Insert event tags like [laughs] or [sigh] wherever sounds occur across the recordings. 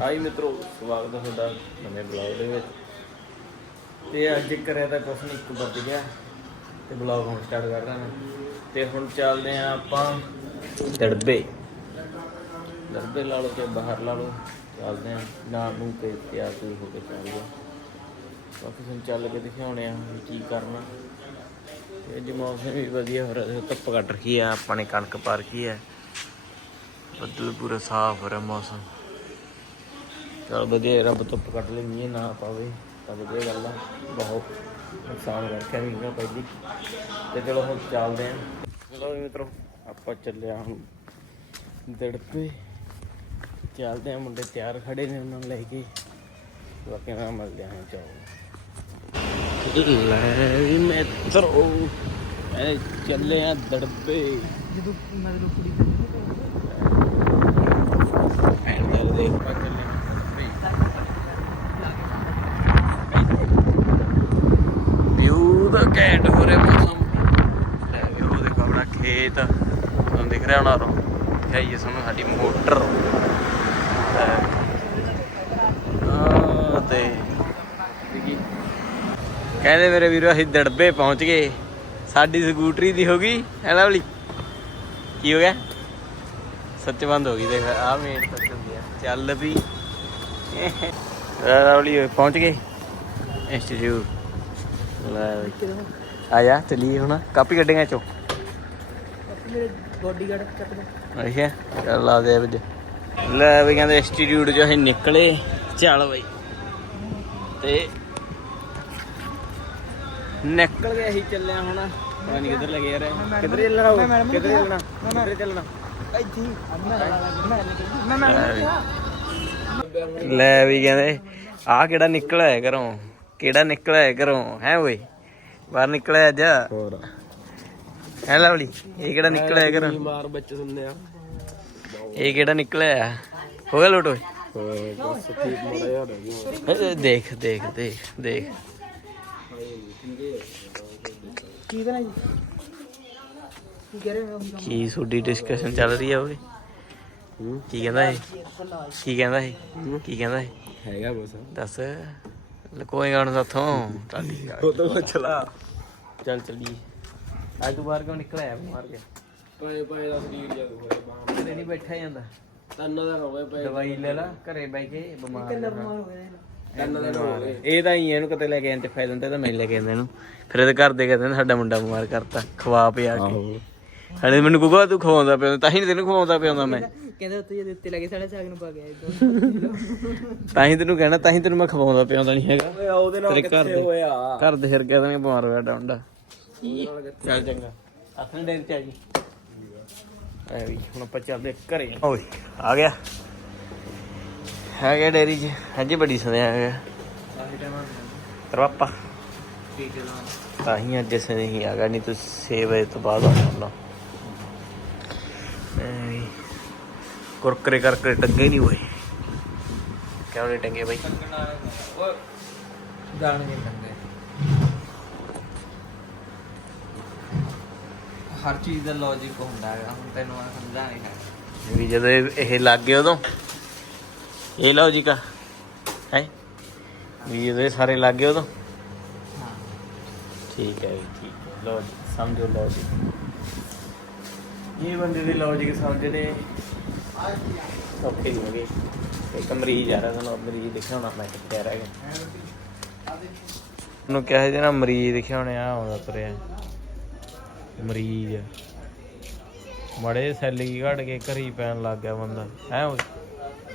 High ਮਿੱਤਰੋ, ਸਵਾਗਤ ਹੈ ਤੁਹਾਡਾ ਨਵੇਂ ਬਲੌਗ ਦੇ ਵਿੱਚ। ਤੇ ਅੱਜ ਕਰਿਆ ਤਾਂ ਕੁਛ ਨਹੀਂ ਇੱਕ ਵੱਜ ਗਿਆ ਤੇ ਬਲੌਗ ਹੁਣ ਸਟਾਰਟ ਕਰ ਰਹੇ ਹਾਂ ਤੇ ਹੁਣ ਚੱਲਦੇ ਆ ਆਪਾਂ ਦੜਬੇ ਦੜਬੇ ਲਾ ਲਓ ਤੇ ਬਾਹਰ ਲਾ ਲਓ, ਚੱਲਦੇ ਆ ਨਾਲ ਨੂੰ ਤੇ ਤਿਆਰ ਤਿਉਰ ਹੋ ਕੇ ਚੱਲਦੇ ਆ ਬਾਕੀ ਤੁਹਾਨੂੰ ਚੱਲ ਕੇ ਦਿਖਾਉਣੇ ਆ ਵੀ ਕੀ ਕਰਨਾ। ਅੱਜ ਮੌਸਮ ਵੀ ਵਧੀਆ ਹੋ ਰਿਹਾ, ਧੁੱਪ ਕੱਟ ਰੱਖੀ ਆ, ਆਪਾਂ ਨੇ ਕਣਕ ਪਾ ਰੱਖੀ ਹੈ ਬੱਦਲ ਪੂਰਾ ਸਾਫ਼ ਹੋ ਰਿਹਾ ਮੌਸਮ। ਚਲ ਵਧੀਆ ਰੱਬ ਧੁੱਪ ਕੱਟ ਮੀਂਹ ਨਾ ਪਾਵੇ ਤਾਂ ਵਧੀਆ ਗੱਲ ਆ। ਬਹੁਤ ਨੁਕਸਾਨ ਕਰਕੇ ਨਹੀਂ ਗਿਆ ਪਹਿਲੀ। ਤੇ ਚਲੋ ਹੁਣ ਚੱਲਦੇ ਆਂ। ਚਲੋ ਮਿੱਤਰੋ ਆਪਾਂ ਚੱਲਿਆ ਹੁਣ ਦੜਪੇ ਚੱਲਦੇ ਆਂ ਮੁੰਡੇ ਤਿਆਰ ਖੜੇ ਨੇ ਉਹਨਾਂ ਨੂੰ ਲੈ ਕੇ। ਬਾਕੀ ਨਾਲ ਮਿਲਦੇ ਆਂ ਚਾਹੋ ਲੈ ਵੀ ਮਿੱਤਰੋ ਮੈਂ ਚੱਲੇ ਆਂ ਦੜਪੇ ਜਦੋਂ ਮਤਲਬ ਕੁੜੀ ਐਂਡਰ ਦੇਖ ਪਾ ਚੱਲੇ ਆਂ ਦੜਪੇ ਵਿਊ ਦਾ ਘੈਂਟ ਹੋ ਰਿਹਾ ਮੌਸਮ। ਲੈ ਵੀ ਉਹ ਦੇਖੋ ਆਪਣਾ ਖੇਤ, ਤੁਹਾਨੂੰ ਦਿਖ ਰਿਹਾ ਹੋਣਾ ਰੋ। ਹੈ ਸਾਨੂੰ ਸਾਡੀ ਮੋਟਰ। ਤੇ ਕਹਿੰਦੇ ਮੇਰੇ ਵੀਰੋ, ਅਸੀਂ ਦੜਬੇ ਪਹੁੰਚ ਗਏ। ਸਾਡੀ ਸਕੂਟਰੀ ਦੀ ਹੋ ਗਈ, ਹੈ ਲਵਲੀ ਕੀ ਹੋ ਗਿਆ? ਸੱਚ ਬੰਦ ਹੋ ਗਈ, ਦੇਖ ਆ ਮੇਨ ਤੱਕ ਹੁੰਦੀ ਆ। ਚੱਲ ਵੀ। ਲਵਲੀ ਪਹੁੰਚ ਗਏ। ਇੰਸਟੀਚਿਊਟ। ਲੈ ਬਈ ਆ ਜਾ ਚਲੀਏ ਹੁਣ। ਕਾਪੀ ਕੱਢੇਗਾ ਚੋ। ਮੇਰੇ ਬਾਡੀਗਾਰਡ ਚੱਕ ਦੋ। ਅੱਛਾ ਚੱਲ ਲਾ ਦੇ ਵਿੱਚ। ਲੈ ਵੀ ਕਹਿੰਦੇ ਇੰਸਟੀਚਿਊਟ ਚੋਂ ਅਸੀਂ ਨਿਕਲੇ। ਚੱਲ ਬਈ। ਤੇ ਨਿਕਲ ਗਏ ਅਸੀਂ ਚੱਲੇ ਹੁਣ। ਪਤਾ ਨਹੀਂ ਕਿੱਧਰ ਲੱਗੇ ਯਾਰ। ਕਿੱਧਰ ਚੱਲਣਾ? ਕਿੱਧਰ ਚੱਲਣਾ? ਕਿੱਧਰ ਚੱਲਣਾ? ਇੱਥੇ ਮੈਂ ਮੈਂ ਲੈ ਵੀ। ਕਹਿੰਦੇ ਆ ਕਿਹੜਾ ਨਿਕਲਿਆ ਘਰੋਂ? ਕਿਹੜਾ ਨਿਕਲਿਆ ਹੈ ਘਰੋਂ? ਹੈ ਓਏ? ਬਾਹਰ ਨਿਕਲਿਆ ਅੱਜ? ਹੋਰ। ਹੈ ਲਵਲੀ? ਇਹ ਕਿਹੜਾ ਨਿਕਲਿਆ ਹੈ ਘਰੋਂ? ਬਿਮਾਰ ਬੱਚੇ ਹੁੰਦੇ ਆ। ਇਹ ਕਿਹੜਾ ਨਿਕਲਿਆ ਹੈ? ਹੋ ਗਿਆ ਲੋਟ ਓਏ? ਦੇਖ ਦੇਖ ਦੇਖ ਦੇਖ। ਕੀ ਜੀ ਕੀ ਤੁਹਾਡੀ ਡਿਸਕਸ਼ਨ ਚੱਲ ਰਹੀ ਆ ਓਏ? ਕੀ ਕਹਿੰਦਾ ਇਹ? ਕੀ ਕਹਿੰਦਾ ਇਹ? ਕੀ ਕਹਿੰਦਾ ਇਹ? ਹੈਗਾ ਬਸ। ਦੱਸ। ਲਕੋਏਗਾ ਹੁਣ ਸਾਥੋਂ। ਟਾਲੀ ਉਹ ਤਾਂ ਚਲਾ। ਚੱਲ ਚੱਲੀਏ। ਅੱਜ ਤੂੰ ਬਾਹਰ ਕਿਉਂ ਨਿਕਲਿਆ ਮਾਰ ਕੇ? ਪਏ ਪਏ ਦਾ ਸਰੀਰ ਜਦ ਹੋਇਆ ਬਾਹਰ ਘਰੇ ਨਹੀਂ ਬੈਠਾ ਜਾਂਦਾ। ਤਿੰਨ ਦਿਨ ਹੋ ਗਏ ਪਏ ਦਵਾਈ ਲੈ ਲਾ ਘਰੇ ਬੈ ਕੇ ਬਿਮਾਰ ਕਿੰਨਾ ਬਿਮਾਰ ਹੋ ਗਿਆ ਤਿੰਨ ਹੋ ਇਹ ਤਾਂ ਹੀ ਇਹਨੂੰ ਕਿਤੇ ਲੈ ਕੇ ਆਂ ਤੇ ਫਾਇਦਾ ਹੁੰਦਾ ਤਾਂ ਮੈਂ ਲੈ ਕੇ ਆਂਦਾ ਇਹਨੂੰ। ਫਿਰ ਇਹਦੇ ਘਰ ਦੇ ਕਹਿੰਦੇ ਨੇ ਸਾਡਾ ਮੁੰਡਾ ਬਿਮਾਰ ਕਰਤਾ ਖਵਾ ਪਿਆ ਕੇ। ਹਲੇ ਮੈਨੂੰ ਕਹੂਗਾ ਤੂੰ ਖਵਾਉਂਦਾ ਪਿਆ ਤਾਂ ਹੀ ਨੀ ਤੈਨੂੰ ਖਵਾਉਂਦਾ ਪਿਆਉਂਦਾ ਮੈਂ। ਕਹਿੰਦੇ ਉੱਤੇ ਜਦ ਉੱਤੇ ਲੱਗੇ ਸਾਡਾ ਸਾਗ ਨੂੰ ਪਾ ਗਿਆ ਇਦਾਂ ਤਾਂ ਹੀ ਤੈਨੂੰ ਕਹਿਣਾ ਤਾਂ ਹੀ ਤੈਨੂੰ ਮੈਂ ਖਵਾਉਂਦਾ ਪਿਆਉਂਦਾ ਨਹੀਂ ਹੈਗਾ। ਓਏ ਉਹਦੇ ਨਾਲ ਕਿੱਥੇ ਹੋਇਆ? ਘਰ ਦੇ ਫਿਰ ਕਹਿੰਦੇ ਨੇ ਬਿਮਾਰ ਹੋਇਆ ਡਾਉਂਦਾ ਚੱਲ ਚੰਗਾ। ਆਪਣੇ ਡੇਰੀ ਚ ਆ ਜੀ। ਐ ਵੀ ਹੁਣ ਆਪਾਂ ਚੱਲਦੇ ਘਰੇ। ਓਏ ਆ ਗਿਆ। ਹੈ ਗਿਆ ਡੇਰੀ ਚ। ਹਾਂਜੀ ਬੜੀ ਸੁਣਿਆ ਹੈਗਾ ਤਰਪਾ ਤਾਂ ਹੀ ਅੱਜ ਸੇ ਨਹੀਂ ਆ ਗਿਆ ਨਹੀਂ ਤੂੰ 6 ਵਜੇ ਤੋਂ ਬਾਅਦ ਆਉਣਾ ਐ ਕੁਰਕਰੇ ਕਰਕੇ ਟੰਗੇ ਨਹੀਂ ਹੋਏ ਕਿਉਂ ਨਹੀਂ ਟੰਗੇ ਬਾਈ? ਹਰ ਚੀਜ਼ ਦਾ ਲੌਜੀਕ ਹੁੰਦਾ ਹੈਗਾ ਹੁਣ ਤੈਨੂੰ ਆ ਸਮਝਾਣੀ ਹੈ ਵੀ ਜਦੋਂ ਇਹ ਲੱਗ ਗਏ ਉਦੋਂ ਇਹ ਲੌਜੀਕ ਆ ਹੈ? ਵੀ ਜਦੋਂ ਇਹ ਸਾਰੇ ਲੱਗ ਗਏ ਉਦੋਂ? ਠੀਕ ਹੈ ਠੀਕ ਹੈ ਲੌਜੀਕ ਸਮਝੋ ਲੌਜੀਕ ਇਹ ਬੰਦੇ ਦੀ ਲੌਜੀਕ ਸਮਝਦੇ ਔਖੇ ਨਹੀਂ ਹੈਗੇ। ਇੱਕ ਮਰੀਜ਼ ਆ ਰਿਹਾ ਤੁਹਾਨੂੰ ਮਰੀਜ਼ ਦਿਖਾਉਣਾ ਮੈਂ ਕਿੱਥੇ ਰਿਹਾ ਉਹਨੂੰ ਕਿਹਾ ਸੀ ਨਾ ਮਰੀਜ਼ ਦਿਖਾਉਣੇ ਆ ਆਉਂਦਾ ਤੁਰਿਆ। ਮਰੀਜ਼। ਮੜੇ ਸੈੱਲ ਘੜ ਕੇ ਘਰੀ ਪੈਣ ਲੱਗ ਗਿਆ ਬੰਦਾ। ਹੈ ਓਏ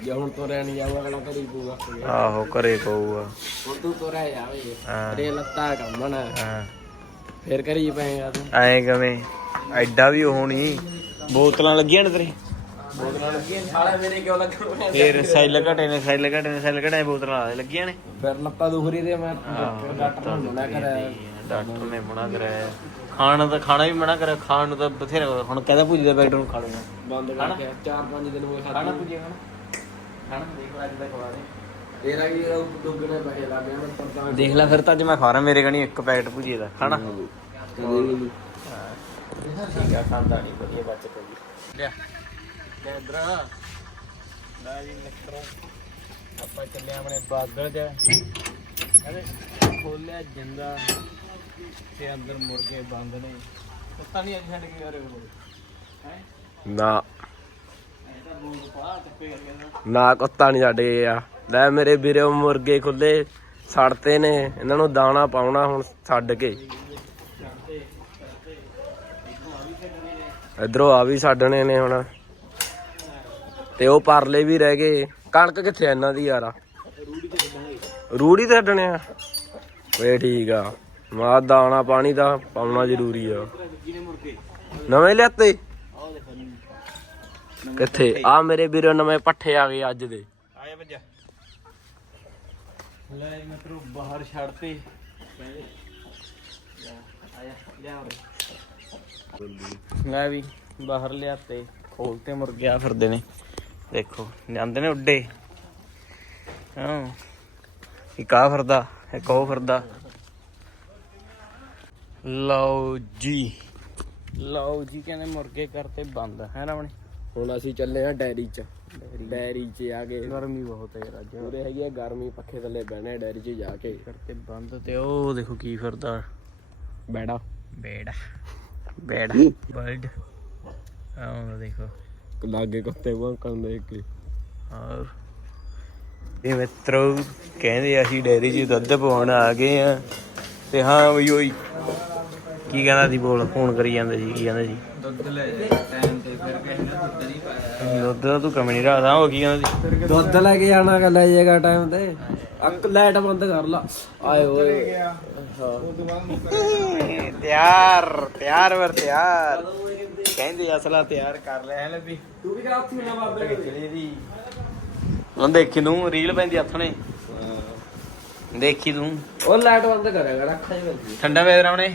ਜੇ ਹੁਣ ਤੁਰਿਆ ਨਹੀਂ ਜਾਊਗਾ ਅਗਲਾ ਕਰੀ ਪੂਗਾ ਆਹੋ ਘਰੇ ਪਊਗਾ। ਹੁਣ ਤੂੰ ਤੁਰਿਆ ਜਾਵੇ। ਹਾਂ। ਤੇਰੇ ਲੱਤਾਂ ਕੰਮਣ ਹਾਂ। ਫੇਰ ਕਰੀ ਪਏਗਾ ਤੂੰ। ਐਂ ਕਿਵੇਂ? ਐਡਾ ਵੀ ਨਹੀਂ। ਬੋਤਲਾਂ ਲੱਗੀਆਂ ਨੇ ਤੇਰੇ ਸਾਲਾ ਮੇਰੇ ਕਿਉਂ ਲੱਗਣ ਫੇਰ ਸੈੱਲ ਘਟੇ ਨੇ ਸੈੱਲ ਘਟੇ ਨੇ ਸੈੱਲ ਘਟੇ ਬੋਤਲਾਂ ਆਲੇ ਲੱਗੀਆਂ ਨੇ। ਫਿਰ ਲੱਤਾਂ ਦੁਖ ਰਹੀ ਤੇ ਮੈਂ ਡਾਕਟਰ ਨੂੰ ਮਨਾ ਕਰਿਆ ਡਾਕਟਰ ਨੇ ਮਨਾ ਕਰਾਇਆ। ਖਾਣ ਦਾ ਖਾਣਾ ਵੀ ਮਨਾ ਕਰਿਆ ਖਾਣ ਨੂੰ ਤਾਂ ਬਥੇਰਾ ਹੁਣ ਕਹਿੰਦਾ ਭੁੱਜੀ ਦਾ ਬੈਡ ਨੂੰ ਖਾ ਲੂੰਗਾ ਬੰਦ ਕਰਕੇ ਚਾਰ ਪੰਜ ਦਿਨ ਹੋ ਗਏ ਖਾਣਾ ਭੁੱਜੀ ਖਾਣਾ? ਖਾਣਾ ਦੇਖ ਲੈ ਅੱਜ ਦਾ ਖਵਾ ਦੇ। ਤੇਰਾ ਵੀ ਦੁੱਗਣੇ ਪੈਸੇ ਲੱਗ ਜਾਣ ਪਰ ਤਾਂ ਦੇਖ ਲੈ ਫਿਰ ਤਾਂ ਅੱਜ ਮੈਂ ਖਾ ਰਹਾ ਮੇਰੇ ਕਣੀ ਇੱਕ ਪੈਕਟ ਭੁਜੀ ਦਾ। ਖਾਣਾ? ਕਦੇ ਵੀ ਨਹੀਂ। ਠੀਕ ਆ ਖਾਂਦਾ ਨਹੀਂ ਵਧੀਆ ਬੱਚ ਲਿਆ। ਇਧਰ ਲੈ ਜੀ ਮਿੱਤਰੋ ਆਪਾਂ ਚੱਲੇ ਆਂ ਆਪਣੇ ਬਾਗਲ 'ਚ ਕਹਿੰਦੇ ਖੋਲਿਆ ਜਿੰਦਾ ਤੇ ਅੰਦਰ ਮੁਰਗੇ ਬੰਦ ਨੇ। ਪਤਾ ਨਹੀਂ ਅੱਜ ਛੱਡ ਕੇ ਆ ਰਹੇ ਹੋ ਹੈ? ਨਾ। ਨਾ ਕੁੱਤਾ ਨਹੀਂ ਛੱਡ ਗਏ ਆ ਲੈ ਮੇਰੇ ਵੀਰੇ ਮੁਰਗੇ ਖੁੱਲੇ ਸੜਤੇ ਨੇ। ਇਹਨਾਂ ਨੂੰ ਦਾਣਾ ਪਾਉਣਾ ਹੁਣ ਛੱਡ ਕੇ। ਇਧਰੋਂ ਆ ਵੀ ਛੱਡਣੇ ਨੇ ਹੁਣ। ਤੇ ਉਹ ਪਰਲੇ ਵੀ ਰਹਿ ਗਏ। ਕਣਕ ਕਿੱਥੇ ਆ ਇਹਨਾਂ ਦੀ ਯਾਰਾ? ਰੂੜੀ ਤੇ ਛੱਡਣੇ ਆ। ਵੇ ਠੀਕ ਆ। ਮਾ ਦਾਣਾ ਪਾਣੀ ਦਾ ਪਾਉਣਾ ਜ਼ਰੂਰੀ ਆ। ਨਵੇਂ ਲਿਆਤੇ? ਕਿੱਥੇ? ਆ ਮੇਰੇ ਵੀਰੋ ਨਵੇਂ ਪੱਠੇ ਆ ਗਏ ਅੱਜ ਦੇ। ਆਇਆ ਬੱਜਾ ਲੈ ਮਤਰੋ ਬਾਹਰ ਛੱਡਤੇ ਲੈ ਵੀ ਬਾਹਰ ਲਿਆਤੇ ਖੋਲਤੇ ਮੁਰਗੇ ਫਿਰਦੇ ਨੇ। ਦੇਖੋ ਜਾਂਦੇ ਨੇ ਉੱਡੇ। ਹਾਂ। ਇੱਕ ਆ ਫਿਰਦਾ ਇੱਕ ਉਹ ਫਿਰਦਾ। ਲਓ ਜੀ। ਲਓ ਜੀ ਕਹਿੰਦੇ ਮੁਰਗੇ ਕਰਤੇ ਬੰਦ ਹੈ ਰਾਵਣੇ ਹੁਣ ਅਸੀਂ ਚੱਲੇ ਆ ਡੈਰੀ 'ਚ। ਡੈਰੀ 'ਚ। ਆ ਗਏ ਗਰਮੀ ਬਹੁਤ ਹੈ ਯਾਰ ਅੱਜ। ਉਰੇ ਹੈਗੀ ਆ ਗਰਮੀ ਪੱਖੇ ਥੱਲੇ ਬਹਿਣਾ ਡੈਰੀ 'ਚ ਜਾ ਕੇ। ਕਰਤੇ ਬੰਦ ਤੇ ਉਹ ਦੇਖੋ ਕੀ ਫਿਰਦਾ। ਬੈੜਾ। ਬੇੜਾ। ਬੇੜਾ। ਬਰਡ ਆਹ ਦੇਖੋ। ਲਾਗੇ ਕੁੱਤੇ ਭੌਂਕਣ ਦੇਖ ਕੇ। ਔਰ ਇਹ ਮਿੱਤਰੋ ਕਹਿੰਦੇ ਅਸੀਂ ਡੈਰੀ 'ਚ ਦੁੱਧ ਪਾਉਣ ਆ ਗਏ ਆ। ਤੇ ਹਾਂ ਬਈ ਓਈ ਕੀ ਕਹਿੰਦਾ ਸੀ ਬੋਲ ਫੋਨ ਕਰੀ ਜਾਂਦਾ ਸੀ ਕੀ ਕਹਿੰਦਾ ਸੀ? ਦੁੱਧ ਲੈ ਟਾਈਮ ਤੇ ਫਿਰ ਕਹਿੰਦਾ ਦੁੱਧ ਨਹੀਂ ਪਾਇਆ। ਦੁੱਧ ਦਾ ਤੂੰ ਕਮੀ ਨਹੀਂ ਰੱਖਦਾ ਉਹ ਕੀ ਕਹਿੰਦਾ ਸੀ? ਦੁੱਧ ਲੈ ਕੇ ਜਾਣਾ ਕਿ ਲੈ ਜਾਏਗਾ ਟਾਈਮ ਤੇ। ਅੱਕ ਲਾਈਟ ਬੰਦ ਕਰ ਲਾ। ਆਏ ਓਏ ਤਿਆਰ ਤਿਆਰ ਵਰ ਤਿਆਰ। ਕਹਿੰਦੇ ਅਸਲਾ ਤਿਆਰ ਕਰ ਲੈ ਹੈ ਲੱਭੀ ਤੂੰ ਵੀ ਕਰਾ ਉੱਥੇ ਨਾ ਬਾਬੇ ਚਲੀ ਦੀ ਹੁਣ ਦੇਖੀ ਤੂੰ ਰੀਲ ਪੈਂਦੀ ਹੱਥ ਨੇ। ਦੇਖੀ ਤੂੰ। ਉਹ ਲਾਈਟ ਬੰਦ ਕਰੇਗਾ ਰੱਖਾਂ ਹੀ ਬੰਦੀ ਠੰਡਾ ਵੇਦਰ ਆਉਣੇ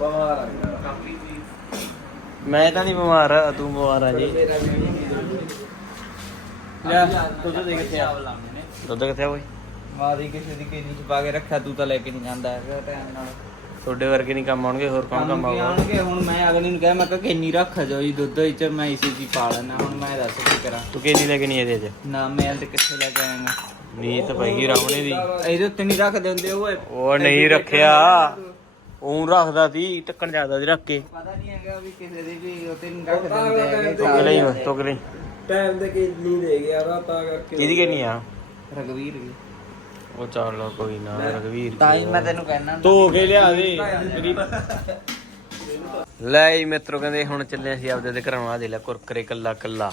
ਬਾਹਰ ਆ ਮੈਂ ਤਾਂ ਨਹੀਂ ਬਿਮਾਰ ਤੂੰ ਬਿਮਾਰ ਆ ਜੀ। ਲੈ ਦੁੱਧ ਦੇ ਕਿੱਥੇ ਆ? ਦੁੱਧ ਕਿੱਥੇ ਆ ਓਏ ਮਾਰੀ ਕਿਸੇ ਦੀ ਕੇਨੀ ਚ ਪਾ ਕੇ ਰੱਖਿਆ ਤੂੰ ਤਾਂ ਲੈ ਕੇ ਨਹੀਂ ਜਾਂਦਾ ਹੈਗਾ ਟਾਈਮ ਨਾਲ। ਤੁਹਾਡੇ ਵਰਗੇ ਨਹੀਂ ਕੰਮ ਆਉਣਗੇ ਹੋਰ ਕੌਣ ਕੰਮ ਕੰਮ ਕੀ ਆਊਗਾ? ਆਉਣਗੇ ਹੁਣ ਮੈਂ ਅਗਲੇ ਨੂੰ ਕਿਹਾ ਮੈਂ ਕਿਹਾ ਕੇਨੀ ਰੱਖ ਜਾਓ ਜੀ ਦੁੱਧ ਵਿੱਚ ਮੈਂ ਇਸੇ ਹੀ ਪਾ ਲੈਣਾ ਹੁਣ ਮੈਂ ਦੱਸ ਕੀ ਕਰਾਂ। ਤੂੰ ਕਿਹਦੀ ਲੈ ਕੇ ਨਹੀਂ ਇਹਦੇ ਚ? ਨਾ ਮੇਲ ਤੇ ਕਿੱਥੇ ਲੈ ਕੇ ਆਏਗਾ ਨੀਤ ਪਈ ਰਾਵਣੇ ਦੀ। ਇਹਦੇ ਉੱਤੇ ਨਹੀਂ ਰੱਖ ਦਿੰਦੇ ਓਏ ਉਹ ਨਹੀਂ ਰੱਖਿਆ। ਉਹ ਰੱਖਦਾ ਸੀ ਟੱਕਣ ਜਾਂਦਾ ਸੀ ਰੱਖ ਕੇ। ਪਤਾ ਨਹੀਂ ਹੈਗਾ ਵੀ ਕਿਸੇ ਦੇ ਵੀ ਉੱਤੇ ਨਹੀਂ ਰੱਖ ਦਿੰਦੇ ਹੈਗੇ ਟੁੱਕ ਲਈ ਓਏ, ਟੁੱਕ ਲਈ। ਟਾਈਮ ਤੇ ਕੀ ਨਹੀਂ ਦੇ ਗਿਆ ਰਾ ਤਾਂ ਕਰਕੇ ਕਿਹਦੀ ਕਿ ਨਹੀਂ ਆ? ਰਗਵੀਰ ਵੀ। ਉਹ ਚੱਲ ਕੋਈ ਨਾ ਰਗਵੀਰ ਤਾਂ ਹੀ ਮੈਂ ਤੈਨੂੰ ਕਹਿਣਾ ਧੋ ਕੇ ਲਿਆ ਦੇ ਲੈ ਜੀ ਮਿੱਤਰੋ ਕਹਿੰਦੇ ਹੁਣ ਚੱਲੇ ਅਸੀਂ ਆਪਦੇ ਦੇ ਘਰੋਂ ਆ ਦੇ ਲੈ ਕੁਰਕਰੇ ਕੱਲਾ ਕੱਲਾ।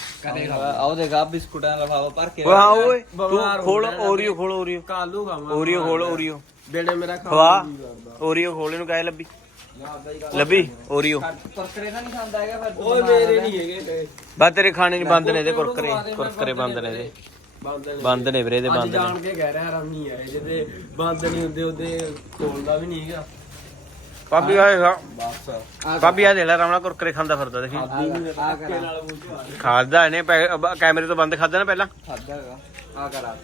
ਆਓ ਦੇਗਾ ਬਿਸਕੁਟਾਂ ਦਾ ਲਫਾਫਾ ਭਰ ਕੇ ਓਏ ਹਾਂ ਓਏ ਤੂੰ ਖੋਲ ਓਰੀਓ ਖੋਲ ਓਰੀਓ ਕਾਲੂ ਖਾਵਾਂ ਓਰੀਓ ਖੋਲ ਓਰੀਓ ਬੇੜੇ ਮੇਰਾ ਖਾ ਖਵਾ ਓਰੀਓ ਖੋਲ ਇਹਨੂੰ ਕਾਹੇ ਲੱਭੀ। ਲੱਭੀ ਓਰੀਓ ਕੁਰਕਰੇ ਤਾਂ ਨਹੀਂ ਖਾਂਦਾ ਹੈਗਾ ਫਿਰ ਓਏ ਮੇਰੇ ਨਹੀਂ ਹੈਗੇ ਬਾ ਤੇਰੇ ਖਾਣੇ ਨਹੀਂ ਬੰਦ ਨੇ ਇਹਦੇ ਕੁਰਕਰੇ ਕੁਰਕਰੇ ਬੰਦ ਨੇ ਇਹਦੇ। ਬੰਦ ਨੇ ਬੰਦ ਨੇ ਵੀਰੇ ਇਹਦੇ ਅੱਜ ਬੰਦ ਨੇ। ਜਾਣ ਕੇ ਕਹਿ ਰਿਹਾ ਰਾਮੀ ਆਏ ਜਿਹਦੇ ਬੰਦ ਨਹੀਂ ਹੁੰਦੇ ਉਹਦੇ ਖੋਲਦਾ ਵੀ ਨਹੀਂ ਹੈਗਾ। ਪਾਪੀ ਆਏਗਾ ਬਸ। ਪਾਪੀ ਆ ਦੇ ਲੈ ਰਾਮਣਾ ਕੁਰਕਰੇ ਖਾਂਦਾ ਫਿਰਦਾ ਦੇਖੀ। ਆ ਕਰ ਨਾਲ ਮੂੰਹ ਖਾਦਾ ਇਹਨੇ ਪੈ- ਅਬ ਕੈਮਰੇ ਤੋਂ ਬੰਦ ਖਾਦਾ ਨਾ ਪਹਿਲਾਂ। ਖਾਦਾ ਹੈਗਾ। ਆ ਕਰ ਆ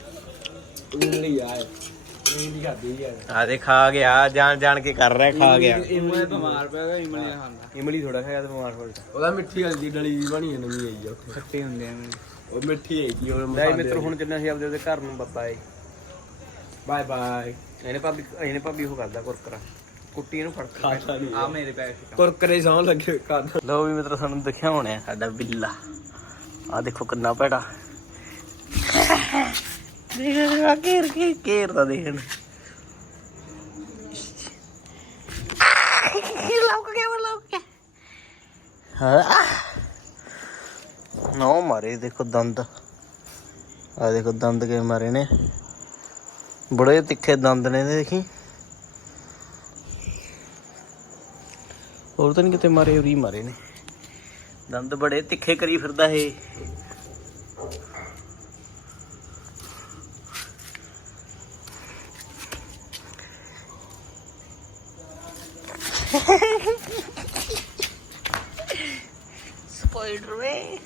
ਉਂਗਲੀ ਆਏ ਇਹ। ਨਹੀਂ ਖਾਦੀ ਯਾਰ ਆ ਦੇ ਖਾ ਗਿਆ ਜਾਣ ਜਾਣ ਕੇ ਕਰ ਰਿਹਾ ਖਾ ਗਿਆ। ਇਮਲੇ ਬਿਮਾਰ ਪਿਆ ਗਿਆ ਇਮਲੇ ਖਾਂਦਾ। ਇਮਲੀ ਥੋੜਾ ਖਾਇਆ ਤੇ ਬਿਮਾਰ ਹੋ ਉਹਦਾ ਮਿੱਠੀ ਹਲਦੀ ਡਲੀ ਦੀ ਬਣੀ ਹੈ ਨਵੀਂ ਆਈ ਆ ਉੱਥੇ। ਖੱਟੇ ਹੁੰਦੇ ਆ ਇਮਲੀ। ਉਹ ਮਿੱਠੀ ਹੈਗੀ ਉਹ ਲੈ ਮਿੱਤਰ ਹੁਣ ਚੱਲੇ ਅਸੀਂ ਆਪਦੇ ਉਹਦੇ ਘਰ ਨੂੰ ਬੱਬਾ ਏ ਬਾਏ ਬਾਏ। ਇਹਨੇ ਭਾਬੀ ਇਹਨੇ ਭਾਬੀ ਉਹ ਕਰਦਾ ਕੁਰਕਰਾ। ਕੁੱਟੀ ਇਹਨੂੰ ਫੜ ਕੇ ਖਾਤਾ ਨਹੀਂ ਆ ਮੇਰੇ ਪੈਰ ਚ। ਕੁਰਕਰੇ ਸੌਂ ਲੱਗੇ ਕਾਦ ਲਓ ਵੀ ਮਿੱਤਰ ਸਾਨੂੰ ਦਿਖਿਆ ਹੋਣਾ ਸਾਡਾ ਬਿੱਲਾ। ਆ ਦੇਖੋ ਕਿੰਨਾ ਭੈੜਾ। ਦੇਖ ਆ ਘੇਰ ਕੇ ਘੇਰਦਾ ਦੇਖਣ ਲੌਕ ਗਿਆ ਲੌਕ ਗਿਆ ਹਾਂ। ਨੋ ਮਾਰੇ, ਦੇਖੋ ਦੰਦ। ਆ ਦੇਖੋ ਦੰਦ ਕੇ ਮਾਰੇ ਨੇ। ਬੜੇ ਤਿੱਖੇ ਦੰਦ ਨੇ ਇਹਦੇ, ਦੇਖੀ। ਹੋਰ ਤਾਂ ਨਹੀਂ ਕਿਤੇ ਮਾਰੇ, ਉਰੀ ਮਾਰੇ ਨੇ। ਦੰਦ ਬੜੇ ਤਿੱਖੇ ਕਰੀ ਫਿਰਦਾ ਇਹ। [laughs] ਸਪਾਈਡਰ ਵੇ।